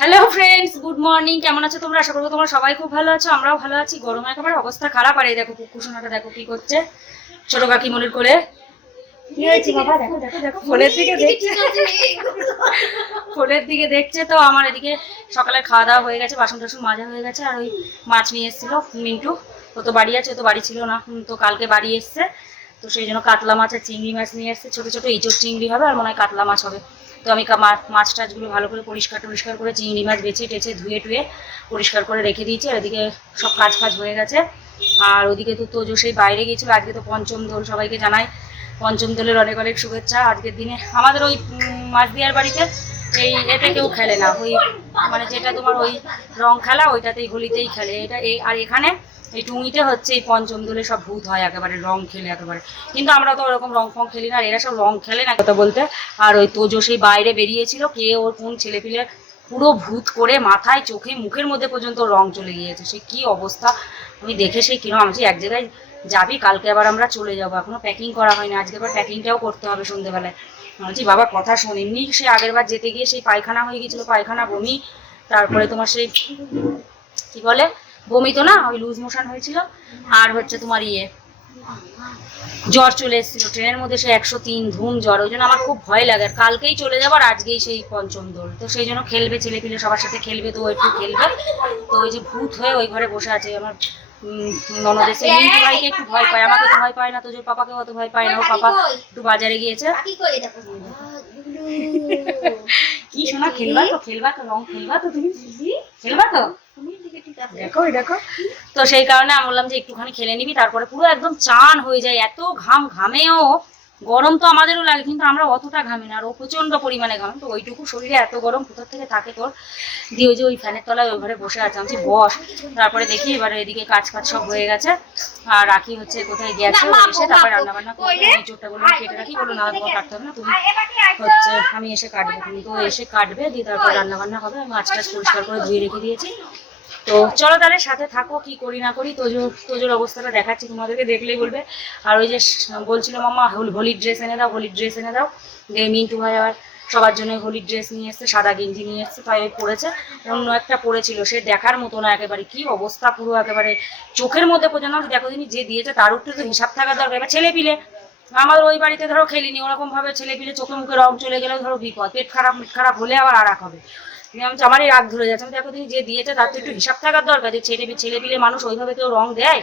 Hello friends good morning কেমন আছো তোমরা? আশা করব তোমরা সবাই খুব ভালো আছো আমরাও ভালো আছি। গরমে একেবারে অবস্থা খারাপ। আর এই দেখো কুকুশোনাটা দেখো কি করছে। ছোট কাকি মনের কোলে। কি হয়েছে বাবা? দেখো দেখো দেখো। ফোনের দিকে দেখছে। ফোনের দিকে দেখছে তো আমার এদিকে সকালে খাওয়া দাওয়া হয়ে গেছে বাসন টাসন মাজা হয়ে গেছে আর ওই মাছ নিয়ে এসেছিল মিন্টু। ও তো বাড়ি আছে ও তো বাড়ি ছিল না। তো কালকে বাড়ি এসছে। তো সেই জন্য কাতলা মাছ আর চিংড়ি মাছ নিয়ে এসছে। ছোট ছোট ইঁচড় চিংড়ি হবে আর মনে হয় কাতলা মাছ হবে। তো আমি মাছ টাছগুলো ভালো করে পরিষ্কার টরিষ্কার করে চিংড়ি মাছ বেছে টেছে ধুয়ে টুয়ে পরিষ্কার করে রেখে দিয়েছি, আর এদিকে সব কাজ ফাজ হয়ে গেছে। আর ওদিকে তো তোজো সেই বাইরে গিয়েছিল, আজকে তো পঞ্চম দোল সবাইকে জানাই। পঞ্চম দোলের অনেক অনেক শুভেচ্ছা আজকের দিনে। আমাদের ওই মাছ বিয়ার বাড়িতে এই এটা কেউ খেলে না। ওই মানে যেটা তোমার ওই রং খেলা, ওইটাতেই হোলিতেই খেলে। এটা এই আর এখানে এই টুঙিতে হচ্ছে এই পঞ্চম দোলে সব ভূত হয়, একেবারে রং খেলে একেবারে। কিন্তু আমরা তো ওরকম রং ফং খেলি না, আর এরা সব রং খেলে না কথা বলতে। আর ওই তোজো সেই বাইরে বেরিয়েছিল, কে ওর কোন ছেলেপিলে পুরো ভূত করে মাথায়, চোখে, মুখের মধ্যে পর্যন্ত রং চলে গিয়েছে। সে কি অবস্থা? আমি দেখে সেই কিরম আমি এক জায়গায় যাবি, কালকে আবার আমরা চলে যাব। এখনও প্যাকিং করা হয়নি। আজকে আবার প্যাকিংটাও করতে হবে সন্ধ্যেবেলায় বলছি বাবা কথা শোন এমনি সে আগের বার যেতে গিয়ে সেই পায়খানা হয়ে গেছিল পায়খানা বমি। তারপরে তোমার সেই কি বলে, বমি তো না, ওই লুজ মোশন হয়েছিল। আর হচ্ছে তোমার ইয়ে জ্বর চলে এসেছিল। ট্রেনের মধ্যে সে একশো তিন ধুম, জ্বর, ওই জন্য আমার খুব ভয় লাগে। আর কালকেই চলে যাব আর আজকেই সেই পঞ্চম দোল তো সেই জন্য খেলবে ছেলে পিলে সবার সাথে খেলবে, তো একটু খেলবে। তো ওই যে ভূত হয়ে ওই ঘরে বসে আছে, আমার মিন্টু ভাইকে একটু ভয় পায় আমাকে তো ভয় পায় না তোজোর পাপাকে অত ভয় পায় না ও পাপা একটু বাজারে গিয়েছে। কি শোনা খেলবা তো খেলবা তো রং খেলবা তো তুমি? খেলবা তো? দেখো দেখো। তো সেই কারণে আমি বললাম যে একটুখানি খেলে নিবি তারপরে পুরো একদম চান হয়ে যায় এত ঘাম ঘামেও গরম তো আমাদেরও লাগে, কিন্তু আমরা অতটা ঘামি না, আর প্রচণ্ড পরিমাণে ঘাম, তো ওইটুকু শরীরে এত গরম কোথার থেকে থাকে তোর? দিয়ে যে ওই ফ্যানের তলায় ওই ঘরে বসে আছে, আমি বস। তারপরে দেখি এবারে এদিকে কাজ কাজ সব হয়ে গেছে, আর রাখি হচ্ছে কোথায় গেছে এসে তারপরে রান্না বান্না এই চোরটা কেটে রাখি, বলো না, তোমার কাটতে হবে না, তুমি হচ্ছে, আমি এসে কাটবো, তুমি তো এসে কাটবে, দিয়ে তারপর রান্না বান্না হবে, আমি মাছ টাছ পরিষ্কার করে ধুয়ে রেখে দিয়েছি। তো চলো তাহলে সাথে থাকো, কি করি না করি, তোজো, তোজোর অবস্থাটা দেখাচ্ছি, তোমাদেরকে দেখলেই বলবে। আর ওই যে বলছিল মামা হোল- হোলির ড্রেস এনে দাও, হোলির ড্রেস এনে দাও। দিয়ে মিন্টু ভাই আবার সবার জন্য হোলির ড্রেস নিয়ে এসছে, সাদা গেঞ্জি নিয়ে এসছে, তাই ওই পরেছে। অন্য একটা পরেছিল, সে দেখার মতো না একেবারে, কি অবস্থা পুরো একেবারে। চোখের মধ্যে পর্যন্ত দেখো দিনই যে দিয়েছে, তার উপরে তো হিসাব থাকা দরকার, এবার ছেলে পিলে। আমাদের ওই বাড়িতে ধরো খেলিনি ওরকম ভাবে ছেলে পিলে চোখে মুখে রং চলে গেলেও ধরো বিপদ, পেট খারাপ খারাপ হলে আবার আর হবে। আমি আমারই রাগ ধরে যাচ্ছে। আমি দেখো দিন যে দিয়েছে, তার তো একটু হিসাব থাকার দরকার যে ছেলে ছেলে পিলে মানুষ ওইভাবে কেউ রং দেয়?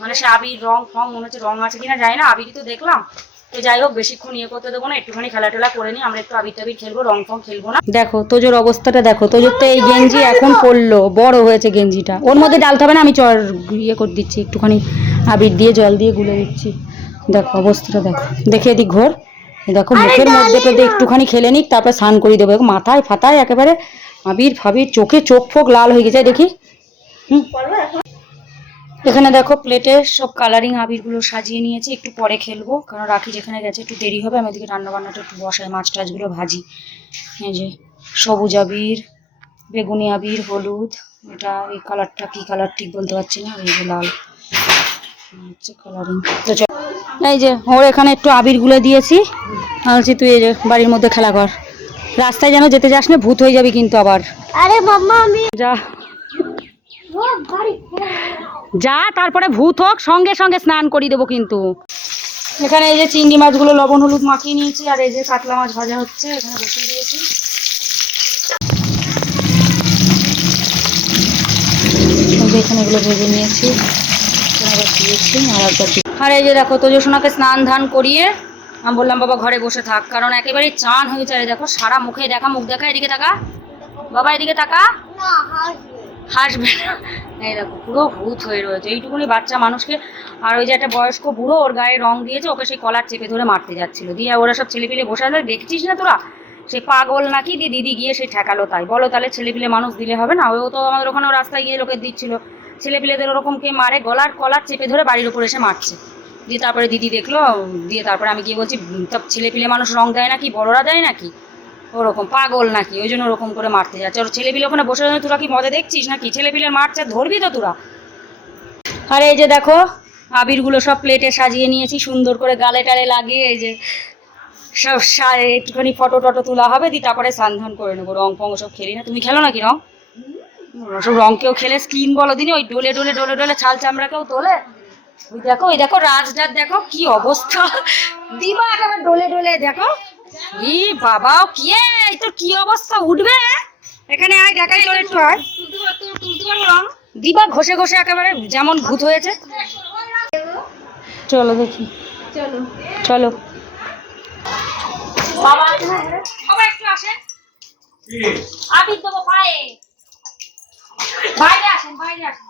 মানে সে আবির রং, ফং, মনে হচ্ছে রং আছে কিনা যায় না, আবিরই তো দেখলাম। যাই হোক, বেশিক্ষণ ইয়ে দেবো না, একটুখানি খেলা টেলা করে নিই, আমরা একটু আবির খেলব ফং খেলব না। দেখো, তোজোর অবস্থাটা দেখো, তোজোর তো এই গেঞ্জি এখন বড় হয়েছে গেঞ্জিটা। ওর হবে না, আমি চর ইয়ে করে দিচ্ছি, একটুখানি আবির দিয়ে জল দিয়ে গুলে দিচ্ছি দেখো, অবস্থাটা দেখো। দেখে এদিক ঘোর। দেখো মুখের মধ্যে তো একটুখানি খেলে নিক তারপর স্নান করিয়ে দেবো। দেখো মাথায় ফাতায় একেবারে আবির ফাবির চোখে চোখ ফোক লাল হয়ে গেছে দেখি। হুম। এখানে দেখো প্লেটে সব কালারিং আবিরগুলো সাজিয়ে নিয়েছি একটু পরে খেলব। কারণ রাখি যেখানে গেছে একটু দেরি হবে আমি এদিকে রান্না বান্নাটা একটু বসাই মাছ টাছগুলো ভাজি। এই যে সবুজ আবির বেগুনি আবির হলুদ এটা এই কালারটা কি কালার ঠিক বলতে পারছি না এই যে লাল। হচ্ছে কালারিং তো এই যে ওর এখানে একটু আবির গুলে দিয়েছি। বলছি তুই এই যে বাড়ির মধ্যে খেলা কর। রাস্তায় যেন যেতে যাস না ভূত হয়ে যাবি কিন্তু আবার। আরে মাম্মা আমি যা। যা তারপরে ভূত হোক সঙ্গে সঙ্গে স্নান করিয়ে দেবো কিন্তু। এখানে এই যে চিংড়ি মাছগুলো লবণ হলুদ মাখিয়ে নিয়েছি আর এই যে কাতলা মাছ ভাজা হচ্ছে এখানে বসিয়ে দিয়েছি। এখানে এগুলো ভেজে নিয়েছি। আর একবার আর এই যে দেখো তোজোসোনাকে স্নান ধান করিয়ে আমি বললাম বাবা ঘরে বসে থাক। কারণ একেবারেই চান হয়ে যায়। দেখো সারা মুখে দেখা মুখ দেখা এদিকে তাকা। বাবা এদিকে তাকা। হাসবে। হাসবে না। এই দেখো পুরো ভূত হয়ে রয়েছে। এইটুকুনি বাচ্চা মানুষকে আর ওই যে একটা বয়স্ক বুড়ো ওর গায়ে রং দিয়েছে ওকে সেই কলার চেপে ধরে মারতে যাচ্ছিল। দিয়ে ওরা সব ছেলেপিলে বসে আছে। দেখছিস না তোরা? সে পাগল নাকি? দিয়ে দিদি গিয়ে সে ঠেকালো তাই। বলো তাহলে ছেলেপিলে মানুষ দিলে হবে না? ও তো আমাদের ওখানে রাস্তায় গিয়ে লোকে দিচ্ছিল। ছেলেপিলেদের ওরকম কে মারে গলার কলার চেপে ধরে বাড়ির উপর এসে মারছে। দিয়ে তারপরে দিদি দেখল দিয়ে তারপরে আমি গিয়ে বলছি "উম, তা ছেলেপিলে মানুষ রং দেয় নাকি বড়রা দেয় নাকি? ওরকম পাগল নাকি ওই জন্য ওরকম করে মারতে যাচ্ছে। ওর ছেলেপিলে ওখানে বসে তোরা কি মজা দেখছিস নাকি? ছেলেপিলের মারছে ধরবি তো তোরা। আর এই যে দেখো আবিরগুলো সব প্লেটে সাজিয়ে নিয়েছি সুন্দর করে গালে টালে লাগিয়ে এই যে সব একটুখানি ফটো টটো তোলা হবে দি তারপরে স্নান করে নেব। রং ফং সব খেলি না। তুমি খেলো নাকি রং? সব রং কেউ খেলে স্কিন বলো দিনি ওই ডোলে ডোলে ডোলে ডোলে ছাল চামড়া কেউ তোলে। ওই দেখো ওই দেখো রাজডার দেখো কি অবস্থা। দিবা একেবারে ডোলে ডোলে দেখো। ই বাবা কি এই তোর কি অবস্থা? উঠবে? এখানে আয় দেখাই তোর একটু আয় দিবা ঘষে ঘষে একেবারে যেমন ভূত হয়েছে। চলো দেখি। চলো। চলো। বাবা বাবা একটু আসেন। আবির দেবো পায়ে। বাইরে আসেন বাইরে আসেন।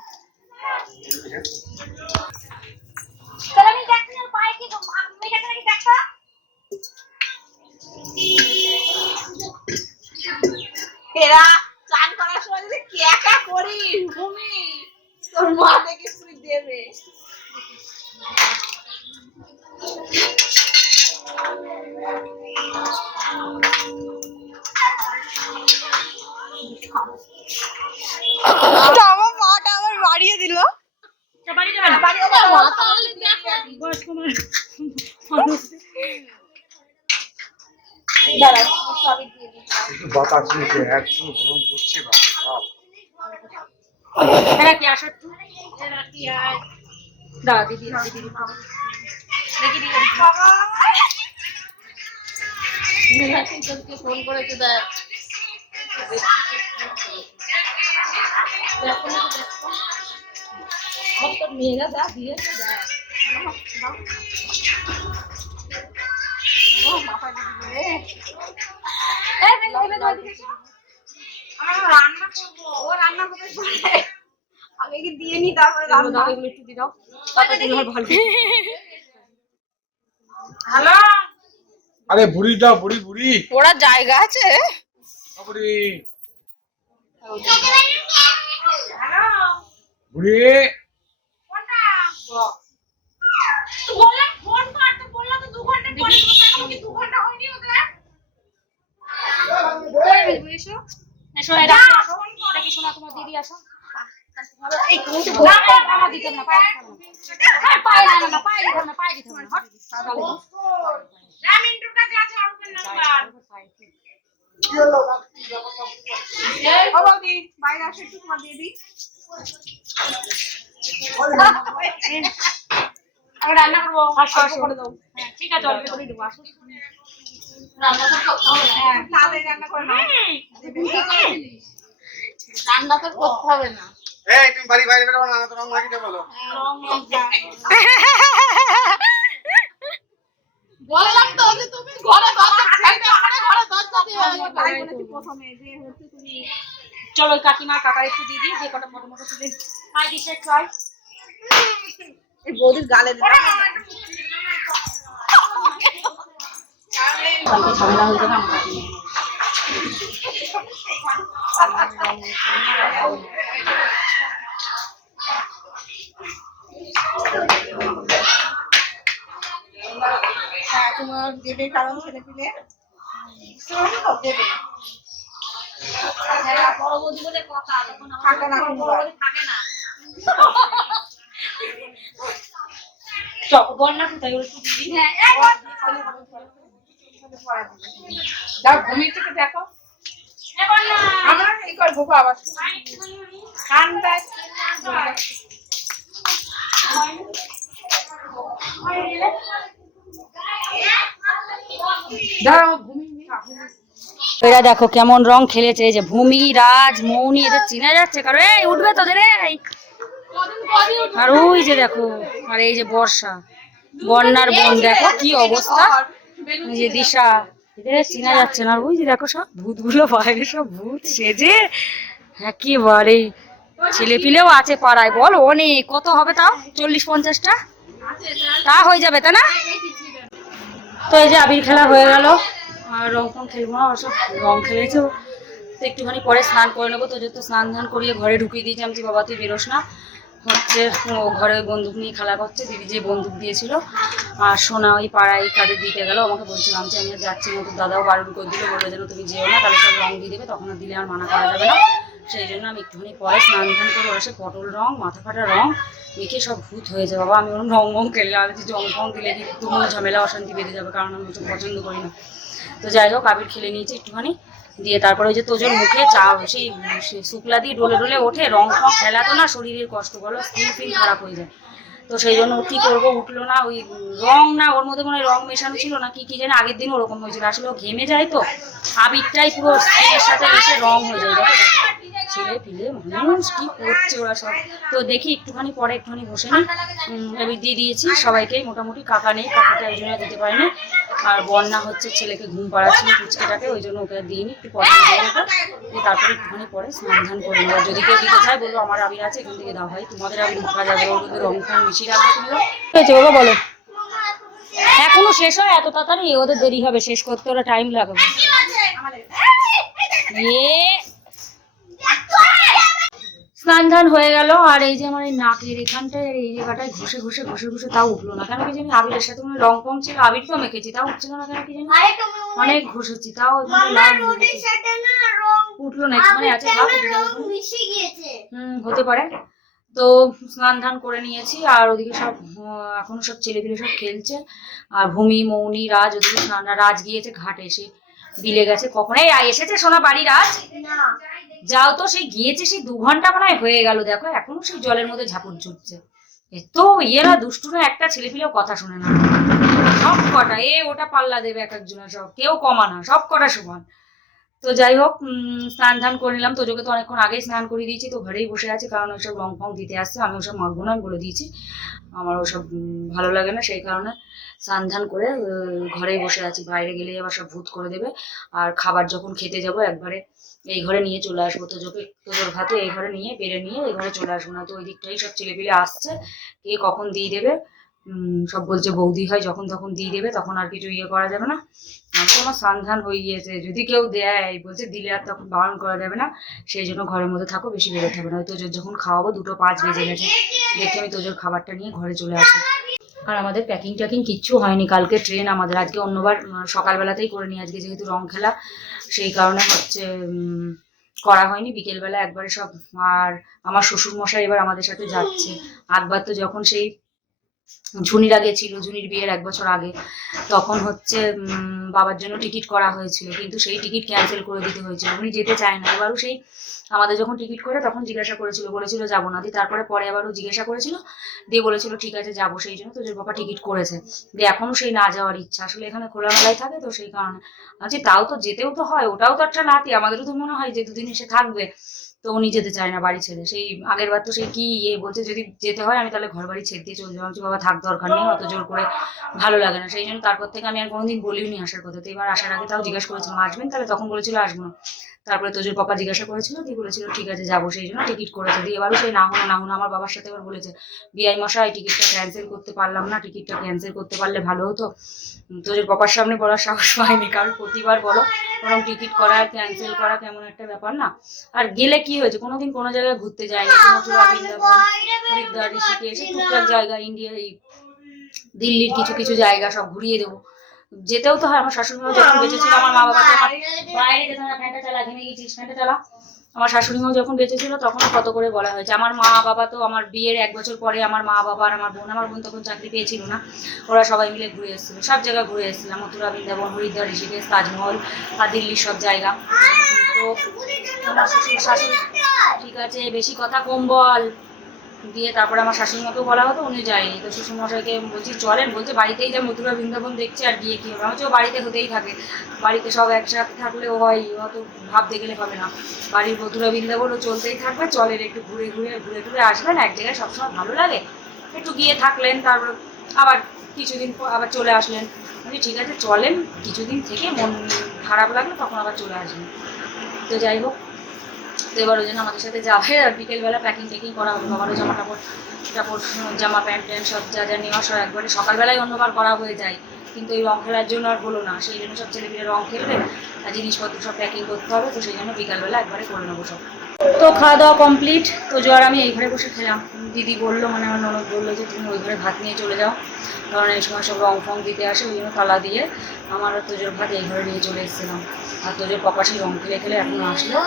এরা চান করার সময় যদি ক্যাকা করি ভূমি তোর মা দেখে তুই দেবে। আমার মাটা আবার বাড়িয়ে দিল তা বাতাস এত গরম পড়ছে দাও দিদি দিদি ফোন করেছে দেখ মেয়েরা যা দিয়েছে দেখ ও মাথা দিদি রে রান্না করব ও রান্না করতে পারে আগে কি দিয়ে নি তারপরে রান্না দাও একটু ভালো হ্যালো আরে বুড়ি দাও বুড়ি বুড়ি। ওরা জায়গা আছে। বুড়ি। বুড়ি। কোনটা? তো বললাম ফোন কর তো বললাম তো দু ঘণ্টা পরে। দেবো এখন কি দু ঘণ্টা হয়নি ওদের? এসো। এটা আসো এটা কি শোনা তোমার দিদি আসো। এই তুমি তো না পায়ে আমার দিতে না রান্না করব করে হ্যাঁ ঠিক আছে অল্প করে দেবো আসো। রান্না তো করতে হবে। হ্যাঁ রান্না তো করতে হবে না। এই তুমি বাড়ি বাইরে বেরোবো না তো রং লাগিয়ে বলো। বললাম তো যে তুমি ঘরে দরজা ছেড়ে আমরা ঘরে দরজা দিয়ে তাই বলেছি প্রথমে যে হচ্ছে তুমি চলো কাকিমা কাকার একটু দিয়ে দিই যে কটা ফটো মতো তুলে হাই দিশে এই বৌদির গালে দিলাম। ঝামেলা হয়ে যাবে আমার কাছে হ্যাঁ তোমার দেবে কারণ ছেলে পিলে দেবে থাকে না থাকে না। বন্যা কোথায়? হ্যাঁ দাও ঘুমিয়ে থেকে দেখো। আমরা এই করব বাবা ঠান্ডায় এরা দেখো কেমন রং খেলেছে, এই যে ভূমি, রাজ, মৌনি, এদের চিনা যাচ্ছে কারণ এই, উঠবে তোদের, এই। আর ওই যে দেখো, আর এই যে বর্ষা, বন্যার বন, দেখো কি অবস্থা? এই যে দিশা, এদের চিনা যাচ্ছে না। আর ওই যে দেখো সব ভূতগুলো, বাইরে সব ভূত সেজে একেবারে ছেলে পিলেও আছে পাড়ায়। বল, অনেক। কত হবে তাও? চল্লিশ পঞ্চাশটা? তা হয়ে যাবে, তাই না? তো এই যে আবির খেলা হয়ে গেল। আর রং ফং খেলব না ওসব রং খেলেছো। তো একটুখানি পরে স্নান করে নেব, তো যেহেতু স্নান ধান করিয়ে ঘরে ঢুকিয়ে দিয়েছি আমি বাবা তুই বেরোস না। হচ্ছে, ও ঘরে বন্দুক নিয়ে খেলা করছে, দিদি যে বন্দুক দিয়েছিল। আর সোনা ওই পাড়ায় কার্ডে দিতে গেল, আমাকে বলছিলাম যে আমি যাচ্ছি না, তো দাদাও বারণ করে দিল, বলল যেন তুমি যেও না, তাহলে সব রং দিয়ে দেবে, তখন দিলে আর মানা করা যাবে না। সেই জন্য আমি একটুখানি পরে স্নান ধান করে ওরা সে পটল রং মাথা ফাটা রং মেখে সব ভূত হয়ে যাবে বাবা, আমি ওরকম রং রং খেললে, আমি যদি রং ফং খেলে দিই তুমুল ঝামেলা, অশান্তি বেঁধে যাবে, কারণ আমি ওটা পছন্দ করি না। তো যাই হোক, আবির খেলে নিয়েছি একটুখানি, দিয়ে তারপরে ওই যে তোজোর মুখে চা, সেই শুকলা দিয়ে ডোলে ডোলে ওঠে, রং ফং খেলাতো না, শরীরের কষ্ট, বলো স্কিন ফিন খারাপ হয়ে যায়। তো সেই জন্য কি করব? উঠল না, ওই রং না, ওর মধ্যে মনে হয় রং মেশানো ছিল না, কি কি জানি আগের দিন ওরকম হয়েছিল। আসলে ও ঘেমে যায় তো, আবিরটাই পুরো স্কিনের সাথে মিশে রং হয়ে যায়। ছেলে পিলে মানুষ, কি করছে ওরা সব? তো দেখি একটুখানি পরে একটুখানি বসে নিই আমি দিয়ে দিয়েছি সবাইকে মোটামুটি কাকা নেই, কাকাকে একজনে দিতে পারিনি। আর বন্যা হচ্ছে ছেলেকে ঘুম পাড়াচ্ছিল পুচকেটাকে ওই জন্য ওকে দিয়ে দিইনি একটু পরে দিয়ে তারপরে একটুখানি পরে স্নান ধান করে নেব। যদি কেউ দিতে চায় বলব আমার আবির আছে এখান থেকে দাও হয় তোমাদের আবির ঢোকা যাবে ওর মধ্যে রং ফং মিশিয়ে রাখবে তুমি হয়েছে বাবা বলো। এখনও শেষ হয়? এত তাড়াতাড়ি? ওদের দেরি হবে শেষ করতে ওরা টাইম লাগবে। স্নান ধান হয়ে গেল আর এই যে আমার এই নাকের এখানটায় আর এই জায়গাটায় ঘষে ঘষে ঘষে ঘষে তাও উঠল না। কেন কি জানি আবিরের সাথে কোনো রং ফং ছিল আবির তো মেখেছি তাও উঠছিল না কেন কি জানি? অনেক ঘষেছি তাও উঠল না একটুখানি আছে হুম হতে পারে। তো স্নান ধান করে নিয়েছি আর ওদিকে সব এখনও সব ছেলেপিলে সব খেলছে। আর ভূমি মৌনি রাজ ওদিকে স্নান রাজ গিয়েছে ঘাটে এসে বিলে গেছে কখন? এই এসেছে সোনা বাড়ি রাজ? না। যাও তো, সেই গিয়েছে, সেই দু ঘণ্টা মনে হয় গেল, দেখো, এখনও সেই জলের মধ্যে ঝাপট ঝুটছে এত ইয়েরা দুষ্টুরা একটা ছেলে ছেলেপিলেও কথা শুনে না। সব কটা, এ ওটা পাল্লা দেবে এক একজনের, সব কেউ কমা না, সব কটা সমান। তো যাই হোক স্নান ধান করে নিলাম, তোজোকে তো অনেকক্ষণ আগেই স্নান করে দিয়েছি, তো ঘরেই বসে আছে, কারণ ওইসব রং ফং দিতে আসছে, আমি ওসব মাখবো না বলে দিয়েছি। আমার ওসব ভালো লাগে না, সেই কারণে স্নান ধান করে ঘরেই বসে আছি, বাইরে গেলে আবার সব ভূত করে দেবে। আর খাবার যখন খেতে যাব, একবারে এই ঘরে নিয়ে চলে আসব তো তোজোকে তোজোর ভাতে এই ঘরে নিয়ে বেড়ে নিয়ে এই ঘরে চলে আসব না তো ওই দিকটাই সব ছেলেপিলে আসছে। কে কখন দিয়ে দেবে? সব বলছে বৌদি হয়, যখন তখন দিয়ে দেবে, তখন আর কিছু ইয়ে করা যাবে না। আমার সন্ধান হয়ে গিয়েছে, যদি কেউ দেয়, বলছে দিলে আর তখন বারণ করা যাবে না। সেই জন্য ঘরের মধ্যে থাকো, বেশি বেরোতে হবে না। তোজোর যখন খাওয়াবো, দুটো পাঁচ বেজে গেছে। দেখে আমি তোজোর খাবারটা নিয়ে ঘরে চলে আসি। আর আমাদের প্যাকিং ট্যাকিং কিচ্ছু হয়নি। কালকে ট্রেন আমাদের, আজকে অন্যবার সকালবেলাতেই করে নিই আজকে যেহেতু রং খেলা, সেই কারণে হচ্ছে করা হয়নি। বিকেলবেলা একবারে সব, আর আমার শ্বশুরমশাই এবার আমাদের সাথে যাচ্ছে। আগবার তো যখন সেই ঝুনির আগে ছিল ঝুনির বিয়ের এক বছর আগে, তখন হচ্ছে বাবার জন্য টিকিট করা হয়েছিল, কিন্তু সেই টিকিট ক্যান্সেল করে দিতে হয়েছিল। উনি যেতে চায় না। এবারও সেই আমাদের যখন টিকিট করে তখন জিজ্ঞাসা করেছিল, বলেছিল যাব না। দিয়ে তারপরে পরে আবারও জিজ্ঞাসা করেছিল, দিয়ে বলেছিল, ঠিক আছে, যাব সেই জন্য। তোদের বাবা টিকিট করেছে। দিয়ে এখনও সেই না যাওয়ার ইচ্ছা। আসলে এখানে খোলামেলায় থাকে তো সেই কারণে। আচ্ছা তাও তো যেতেও তো হয়। ওটাও তো একটা নাতি। আমাদেরও তো মনে হয় যে দুদিন এসে থাকবে। তো উনি যেতে চায় না বাড়ি ছেড়ে। সেই আগের বার তো সেই কি ইয়ে বলছে, যদি যেতে হয় আমি তাহলে ঘর বাড়ি ছেড়ে দিয়ে চলে যাব। বাবা, থাক, দরকার নেই, অত জোর করে ভালো লাগে না। সেই জন্য তারপর থেকে আমি আর কোনোদিন বলিনি আসার কথা। তো এবার আসার আগে তাও জিজ্ঞাসা করেছিলাম, আসবেন? তাহলে তখন বলেছিল, আসব না। তারপরে তোজোর পাপা জিজ্ঞাসা করেছিল, দিয়ে বলেছিল, ঠিক আছে, যাব। সেই জন্য টিকিট করেছে দিয়ে এবারও সেই না হলো না হলো, আমার বাবার সাথে এবার বলেছে, বিআই মশাই, টিকিটটা ক্যান্সেল করতে পারলাম না, টিকিটটা ক্যান্সেল করতে পারলে ভালো হতো। তোজোর পাপার সামনে বলার সাহস পাইনি, কারণ প্রতিবার বলো ওরকম টিকিট করা, ক্যান্সেল করা কেমন একটা ব্যাপার না। আর গেলে কি হয়েছে? কোনোদিন কোনো জায়গায় ঘুরতে যায়নি মথুরা বৃন্দাবন হরিদ্বার ঋষিকেশ টুকটাক জায়গা ইন্ডিয়ার এই দিল্লির কিছু কিছু জায়গা সব ঘুরিয়ে দেবো। যেতেও তো হয় আমার শাশুড়ি মা যখন বেঁচে ছিল আমার মা বাবা তো আমার বাইরে যেতে না ফ্যানটা চালা ঘেমে গেছিস ফ্যানটা চালা। আমার শাশুড়িমাও যখন বেঁচে ছিল তখন কত করে বলা হয়েছে। আমার মা বাবা তো আমার বিয়ের এক বছর পরে আমার মা বাবা আর আমার বোন আমার বোন তখন চাকরি পেয়েছিল না। ওরা সবাই মিলে ঘুরে এসেছিল, সব জায়গায় ঘুরে এসেছিলাম। মথুরা, বৃন্দাবন, হরিদ্বার, ঋষিকেশ, তাজমহল আর দিল্লির সব জায়গা। তো আমার শাশুড়ি ঠিক আছে, বেশি কথা কম বল। দিয়ে তারপরে আমার শাশুড়ি মাকেও বলা হতো উনি যায়নি। তো শ্বশুরমশাইকে বলছি চলেন বলছে বাড়িতেই যা মধুরা বৃন্দাবন দেখছে আর গিয়ে কী হবে? আমি বলছি, ও বাড়িতে হতেই থাকে। বাড়িতে সব একসাথে থাকলেও হয় অত ভাবতে গেলে হবে না। বাড়ির মধুরা বৃন্দাবন ও চলতেই থাকবে চলেন একটু ঘুরে ঘুরে ঘুরে ঘুরে আসবেন। এক জায়গায় সবসময় ভালো লাগে। একটু গিয়ে থাকলেন তারপর আবার কিছুদিন পর আবার চলে আসলেন। আমি ঠিক আছে চলেন। কিছুদিন থেকে মন খারাপ লাগল তখন আবার চলে আসবেন। তো যাই হোক তো এবার ওই জন্য আমাদের সাথে যাবে আর বিকেলবেলা প্যাকিং ট্যাকিং করা হবে বাবারও জামা কাপড় কাপড় জামা প্যান্ট ট্যান্ট সব যা যা নেওয়া সব একবারে সকালবেলায় অন্যবার করা হয়ে যায়। কিন্তু এই রং খেলার জন্য আর হলো না। সেই জন্য সব ছেলেপিলে রং খেলবে আর জিনিসপত্র সব প্যাকিং করতে হবে। তো সেই জন্য বিকালবেলা একবারে করে নেব সব। তো খাওয়া দাওয়া কমপ্লিট তো জোয়ার আমি এই ঘরে বসে খেলাম। দিদি বলল মানে আমার ননদ বলল যে, তুমি ওই ঘরে ভাত নিয়ে চলে যাও। কারণ এই সময় সব রং ফং দিতে আসে, ওই জন্য তালা দিয়ে আমার তোজোর ভাত এই ঘরে নিয়ে চলে এসেছিলাম। আর তোজোর সেই রং খেলে খেলে এখন আসলো।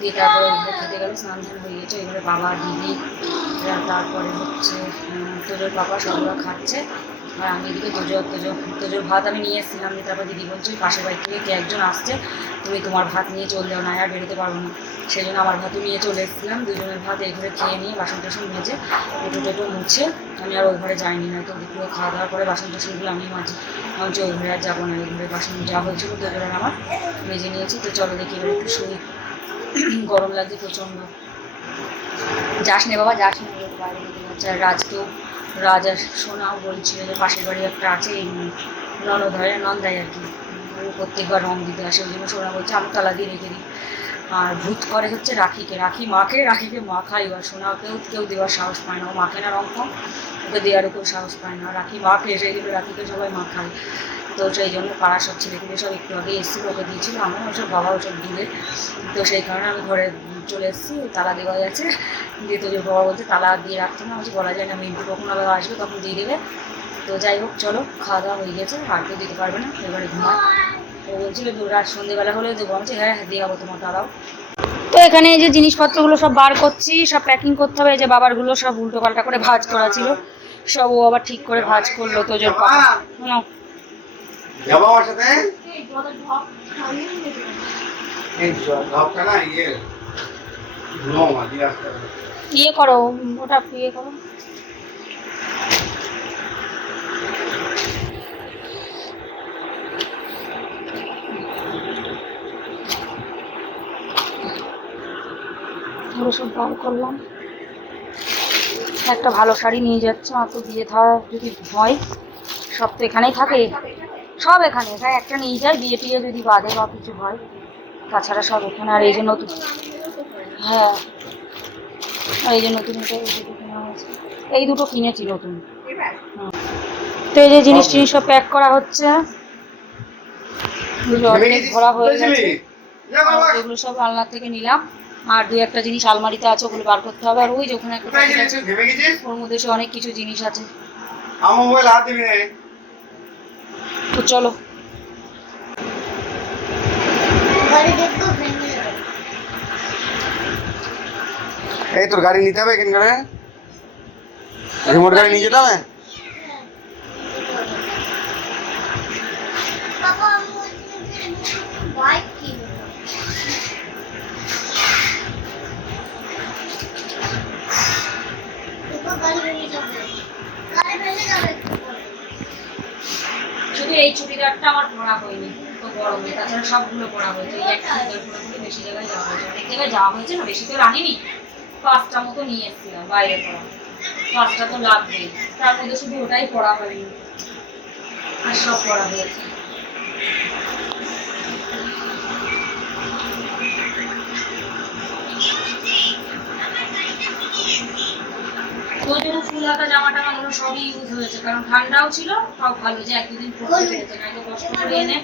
দিয়ে তারপরে ওই ঘরে খেতে গেলো, স্নান ধান হয়ে গেছে। এই ঘরে বাবা, দিদি তারপরে হচ্ছে তোজোর পাপা সবরা খাচ্ছে। আর আমি এদিকে তোজোর তোজোর তোজোর ভাত আমি নিয়ে এসেছিলাম। তারপর দিদি বলছে, পাশের বাড়ি থেকে কে একজন আসছে, তুমি তোমার ভাত নিয়ে চলে যাও, না আর বেরোতে পারব না। সেই জন্য আমার ভাতও নিয়ে চলে এসেছিলাম। দুজনের ভাত এই ঘরে খেয়ে নিয়ে বাসন টাসন মেজে একটু টেটু মুছে আমি আর ওই ঘরে যাইনি, না তো দুপুরে খাওয়া দাওয়ার পরে বাসন টাসনগুলো আমি মাঝে আমি ওই ঘরে আর যাব না ওই ঘরে বাসন যা হয়েছিল দুজনের আমার মেজে নিয়েছি। তো চলো দেখি, এবার একটু শুই। গরম লাগছে প্রচণ্ড। যাস নে বাবা, যাস না। এবার বাইরে রাজকেও রাজ সোনাও বলছিল যে পাশের বাড়ি একটা আছে ননদ হয় নন্দাই আর কি। প্রত্যেকবার রং দিতে আসে, ওই জন্য সোনা বলছে, আমি তালা দিয়ে রেখে দিই। আর ভূত করে হচ্ছে রাখিকে, রাখি মাকে, রাখিকে মা খাই আর সোনাকেও কেউ দেওয়ার সাহস পায় না, ও মাখে না রং কম, ওকে দেওয়ারও কেউ সাহস পায় না। রাখি মাকে এসে গেলে রাখিকে সবাই মা খায়। তো সেই জন্য পাড়ার সব ছেলেগুলো সব একটু আগে এসেছিল, ওকে দিয়েছিল। আমার ওসব বাবা ওসব দূরে তো সেই কারণে আমি ঘরে চলে এসেছি তালা দেওয়া যাচ্ছে দিয়ে তোদের বাবা বলছে তালা দিয়ে রাখতে না হচ্ছে বলা যায় না মিন্টু কখন আবার আসবে তখন দিয়ে দেবে তো যাই হোক চলো খাওয়া দাওয়া হয়ে গেছে আর কেউ দিতে পারবে না এবারে ঘুমা ও বলছিল যে রাত সন্ধ্যেবেলা হলে দেবো বলছে হ্যাঁ হ্যাঁ দিয়ে যাব তোমার দাঁড়াও তো এখানে এই যে জিনিসপত্রগুলো সব বার করছি সব প্যাকিং করতে হবে এই যে বাবারগুলো সব উল্টো পাল্টা করে ভাজ করা ছিল সব ও আবার ঠিক করে ভাজ করল তো জোর যাব আমার সাথে এই ঢপটা না ইয়ে ইয়ে করো, ওটা ইয়ে করো। সব বার করলাম। একটা ভালো শাড়ি নিয়ে যাচ্ছে মাত্র বিয়ে থা যদি হয়। সব তো এখানেই থাকে। সব এখানে একটা নিয়ে যায়, বিয়ে টিয়ে যদি বাদে বা কিছু হয়। তাছাড়া সব এখানে। আর এই যে নতুন হ্যাঁ। এই যে নতুন এই দুটো কিনেছি নতুন। তো এই যে জিনিস টিনিস সব প্যাক করা হচ্ছে। ভরা হয়ে গেছে। বুঝলি? যা বাবা। আর এগুলো সব আলনার থেকে নিলাম। আর দু একটা জিনিস আলমারিতে আছে ওগুলো বার করতে হবে। আর ওই যে ওখানে একটা? ওর মধ্যে সে অনেক কিছু জিনিস আছে। আমার মোবাইল হাত দিবি না। তো চলো গাড়ি দেখতো ভেঙে যাবে এই তোর গাড়ি নিতে হবে এখানকারে রিমোট গাড়ি নিয়ে যেতে হবে? এই চুড়িদারটা আমার পরা হয়নি, তো গরমে তাছাড়া সবগুলো পরা হয়েছে। বেশি জায়গায় যাওয়া হয়েছে। অনেক জায়গায় যাওয়া হয়েছে না? বেশি তো রানিনি? পাঁচটা মতো নিয়ে এসেছিলাম বাইরে পরা পাঁচটা তো লাগবেই। তার মধ্যে শুধু ওটাই পরা হয়নি। আর সব পরা হয়েছে। জন্য ফুল হাতা জামা টামা গুলো সবই ইউজ হয়েছে। কারণ ঠান্ডাও ছিল তাও ভালো যে এক দুদিন পরতে পেরেছে না কষ্ট করে এনে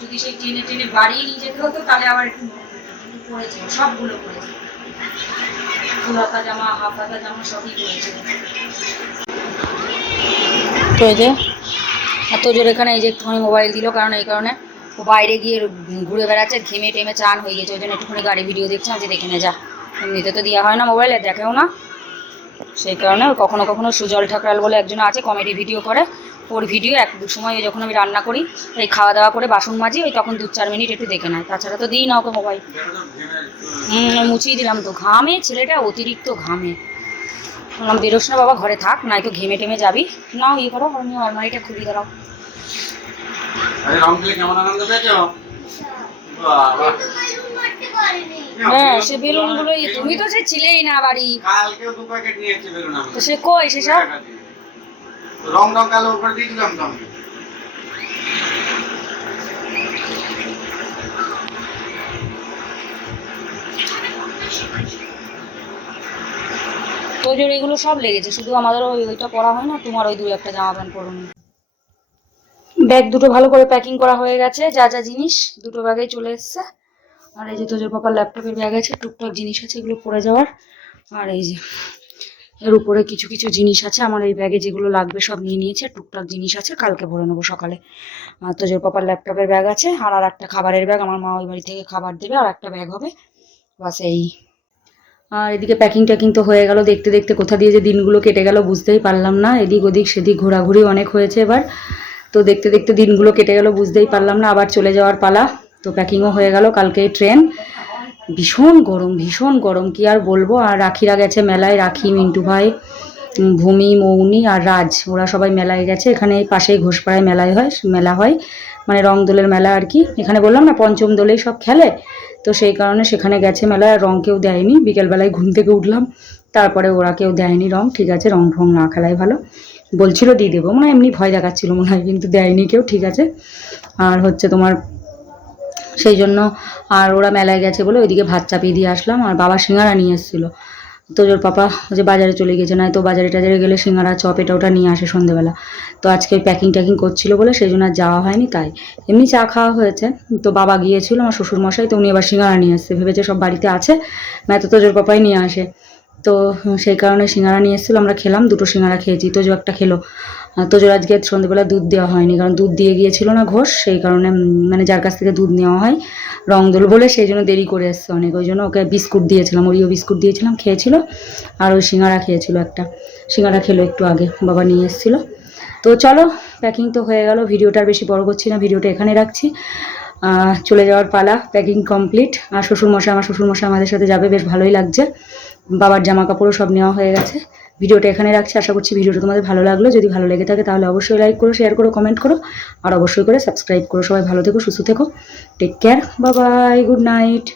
যদি সেই টেনে টেনে বাড়িয়ে নিয়ে যেতে হতো তাহলে আবার একটু পড়েছে সবগুলো পড়েছে। জামা হাফ জামা সবই এত জোর এখানে এই যে একটুখানি মোবাইল দিল, কারণ এই কারণে ও বাইরে গিয়ে ঘুরে বেড়াচ্ছে, ঘেমে টেমে চান হয়ে গেছে, ওই জন্য একটুখানি গাড়ি ভিডিও দেখছে আমি যে দেখে নে যা। এমনিতে তো দেওয়া হয় না মোবাইলে দেখেও না। সেই কারণে কখনো কখনো সুজল ঠাকরাল বলে একজন আছে কমেডি ভিডিও করে। ওর ভিডিও এক দু সময় যখন আমি রান্না করি এই খাওয়া দাওয়া করে বাসন মাজি ওই তখন দু চার মিনিট একটু দেখে নেয়। তাছাড়া তো দিই না ওকে মোবাইল হুম মুছিয়ে দিলাম তো ঘামে ছেলেটা অতিরিক্ত ঘামে। বললাম বেরোস না বাবা ঘরে থাক নাই তো ঘেমে টেমে যাবি। নাও ইয়ে করো আমি আলমারিটা খুলি দাঁড়াও। বেলুন হ্যাঁ সে তুমি তো সে ছিলেই না বাড়ি। তো সে কই সেসব টাকা দিয়ে। রং রং কালো উপরে দিয়েছিলাম তো আমি তোর এগুলো সব লেগেছে, শুধু আমাদের ওই ওইটা পরা হয় না, তোমার ওই দু একটা জামা প্যান্ট পরনি ব্যাগ দুটো ভালো করে প্যাকিং করা হয়ে গেছে, যা যা জিনিস, দুটো ব্যাগেই চলে এসছে। আর এই যে তোজোর পাপার ল্যাপটপের ব্যাগ আছে, টুকটাক জিনিস আছে, এগুলো পরে যাওয়ার। আর এই যে এর উপরে কিছু কিছু জিনিস আছে। আমার এই ব্যাগে যেগুলো লাগবে সব নিয়ে নিয়েছে। টুকটাক জিনিস আছে, কালকে ভরে নেব সকালে। তোজোর পাপার ল্যাপটপের ব্যাগ আছে, আর আর একটা খাবারের ব্যাগ আমার মা ওই বাড়ি থেকে খাবার দেবে, আর একটা ব্যাগ হবে। বাস এই। আর এদিকে প্যাকিং ট্যাকিং তো হয়ে গেল। দেখতে দেখতে কোথা দিয়ে যে দিনগুলো কেটে গেল বুঝতেই পারলাম না। এদিক ওদিক, সেদিক ঘোরাঘুরি অনেক হয়েছে এবার। তো দেখতে দেখতে দিনগুলো কেটে গেল বুঝতেই পারলাম না। আবার চলে যাওয়ার পালা। তো প্যাকিংও হয়ে গেল কালকে ট্রেন ভীষণ গরম ভীষণ গরম। কি আর বলব? আর রাখিরা গেছে মেলায়, রাখি, মিন্টু ভাই ভূমি, মৌনি আর রাজ। ওরা সবাই মেলায় গেছে। এখানে পাশেই ঘোষপাড়ায় মেলায় হয়, মেলা হয়। মানে রং দোলের মেলা আর কি। এখানে বললাম না, পঞ্চম দোলেই সব খেলে। তো সেই কারণে সেখানে গেছে মেলায় রং কেউ দেয়নি। বিকেলবেলায় ঘুম থেকে উঠলাম। তারপরে ওরা কেউ দেয়নি রং। ঠিক আছে, রং ফং না খেলাই ভালো। বলছিল দিয়ে দেবো। মানে এমনি ভয় দেখাচ্ছিল মনে হয়, কিন্তু দেয়নি কেউ। ঠিক আছে। আর হচ্ছে তোমার সেই জন্য আর ওরা মেলায় গেছে বলে ওইদিকে ভাত চাপিয়ে দিয়ে আসলাম। আর বাবা সিঙ্গারা নিয়ে এসেছিল। তো ওর পাপা যে বাজারে চলে গেছে না তো বাজারে টাজারে গেলে সিঙ্গারা, চপ এটা ওটা নিয়ে আসে সন্ধেবেলা। তো আজকে প্যাকিং ট্যাকিং করছিল বলে সেই জন্য আর যাওয়া হয়নি, তাই এমনি চা খাওয়া হয়েছে। তো বাবা গিয়েছিল আমার শ্বশুর মশাই তো উনি এবার সিঙ্গারা নিয়ে আসছে ভেবেছে সব বাড়িতে আছে। না তো তোজোর পাপাই নিয়ে আসে। তো সেই কারণে সিঙ্গারা নিয়ে এসেছিল, আমরা খেলাম, দুটো সিঙ্গারা খেয়েছি, তোজো একটা খেলো। তোজোর আজকে সন্ধ্যেবেলা দুধ দেওয়া হয়নি, কারণ দুধ দিয়ে গিয়েছিল না ঘোষ, সেই কারণে মানে যার কাছ থেকে দুধ নেওয়া হয় রংদোল বলে সেই জন্য দেরি করে এসছে অনেক, ওই জন্য ওকে বিস্কুট দিয়েছিলাম, ওরিও বিস্কুট দিয়েছিলাম, খেয়েছিল, আর ওই সিঙ্গারা খেয়েছিল একটা। সিঙ্গারা খেলো একটু আগে, বাবা নিয়ে এসেছিল। তো চলো প্যাকিং তো হয়ে গেল, ভিডিওটা আর বেশি বড় করছি না, ভিডিওটা এখানে রাখছি। চলে যাওয়ার পালা প্যাকিং কমপ্লিট আর শ্বশুরমশাই, আমার শ্বশুরমশাই আমাদের সাথে যাবে, বেশ ভালোই লাগছে। বাবার জামা কাপড়ও সব নেওয়া হয়ে গেছে। ভিডিওটা এখানে রাখছি। আশা করছি ভিডিওটা তোমাদের ভালো লাগল। যদি ভালো লেগে থাকে তাহলে অবশ্যই লাইক করো শেয়ার করো কমেন্ট করো আর অবশ্যই করে সাবস্ক্রাইব করো। সবাই ভালো থেকো, সুস্থ থেকো। Take care Babai good night